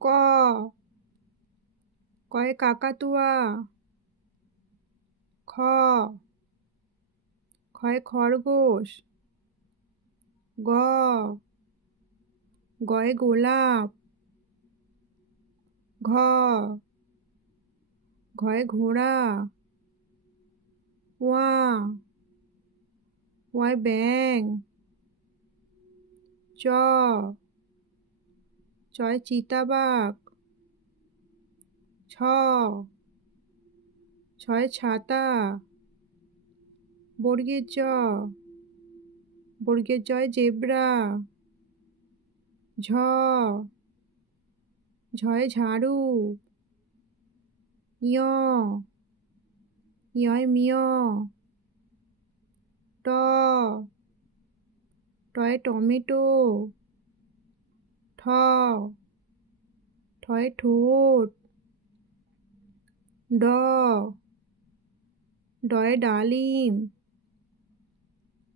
ক, কয়ে কাকাতুয়া। খ, খয়ে খরগোশ। গ, গয়ে গোলাপ। ঘ, ঘয়ে ঘোড়া। ওয়া, ওয়ায় ব্যাঙ। চ, চয় চিতাবাঘ। ছ, ছয় ছাতা। বর্গের জ, বর্গের জয় জেব্রা। ঝ, ঝয়ে ঝাড়ু। ঞ, ঞয় মিয়। ট, টয়ে টমেটো। ঠ, ঠয়ে ঠোঁট। ড, ডয়ে ডালিম।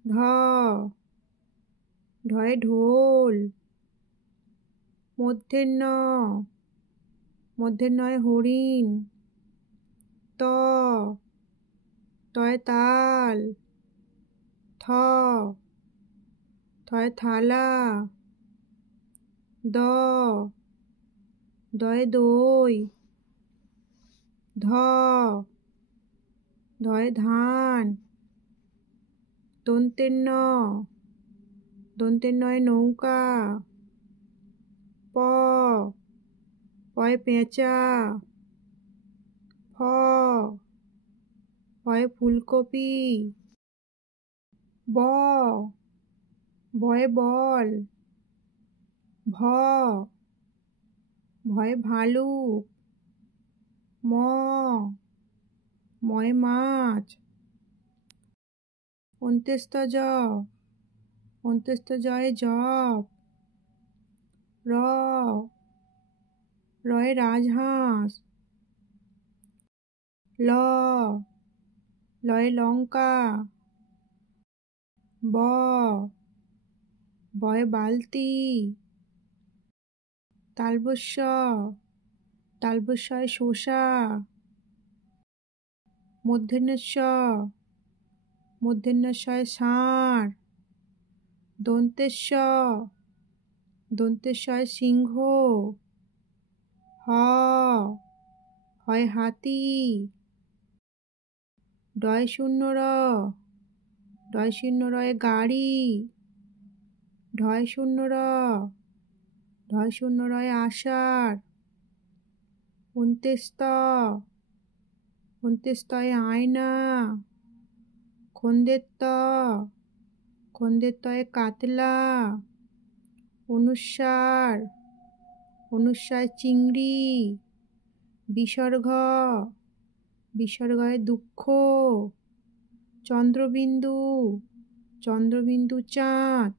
ঢ, ঢয়ে ঢোল। মূর্ধন্য, মূর্ধন্যয়ে হরিণ। ত, তয়ে তাল। থ, থয়ে থালা। দ, দয়ে দই। ধ, ধয়ে ধান। দন্তের ন, দন্তের নয়ে নৌকা। প, পয়ে পেঁচা। ফ, ফয়ে ফুলকপি। ব, ভয়ে বল। ভ, ভয়ে ভালুক। ম, ময়ে মাছ। অন্ত্যেষ্ঠ জ, অন্ত্যেষ্ঠ জয়ে জব। র, রয়ে রাজহাঁস। ল, লয়ে লঙ্কা। ব, বয়ে বালতি। তালবস্য, তালবস্যয়ে শসা। মূর্ধন্যস্য, মূর্ধন্যস্যয়ে ষাঁড়। দন্তেশ্ব, দন্তেশ্বয়ে সিংহ। হ, হয়ে হাতি। ডয় শূন্য র, ডয় শূন্য রয়ে গাড়ি। ঢয় শূন্য র, ঢয় শূন্য রয়ে আষাঢ়। অন্ত্যেষ্ঠ, অন্ত্যেষ্ঠয়ে আয়না। খন্দেত্ব, খন্দেত্বয়ে কাতলা। অনুস্বার, অনুস্বারে চিংড়ি। বিসর্গ, বিসর্গয়ে দুঃখ। চন্দ্রবিন্দু, চন্দ্রবিন্দু চাঁদ।